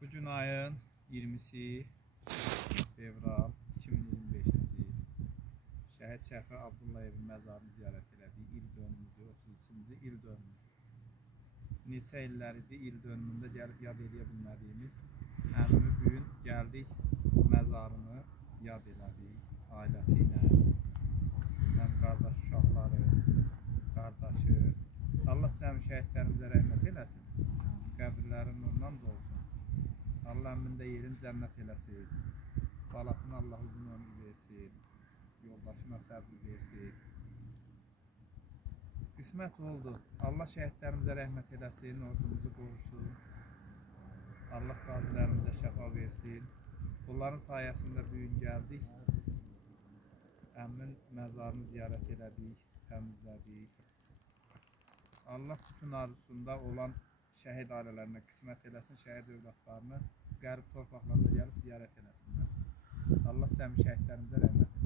Bugün ayın 20'si fevral 2025-ci il. Şəhid Şəfi Abdullayevin məzarını ziyarət elədik. İl dönümüdür, 33-cü il dönümü. Neçə illəridir il dönümündə gəlib yad edə bilmədiyimiz əmimi bu gün gəldik, məzarını yad elədik ailəsi ilə. Həm qardaş uşaqları, qardaşı. Allah cəmi şəhidlərimizə rəhmət eləsin. Qəbirlərin nurundan dolsun. Allah əmrində yerin cənnət eləsin. Balasını Allah uzun ömür versin. Yoldaşına səbr versin. Qismət oldu. Allah şəhidlərimizə rəhmət eləsin, ordumuzu qorusun. Allah qazilərimizə şəfa versin. Bunların sayəsində bu gün gəldik. Əmin məzarını ziyarət elədik, təmizlədik. Allah bütün arzusunda olan şəhid ailələrinə qismət eləsin, şəhid övladlarını qərib torpaqlarında gəlib ziyarət eləsinlər. Allah cəmi şəhidlərimizə rəhmət eləsin.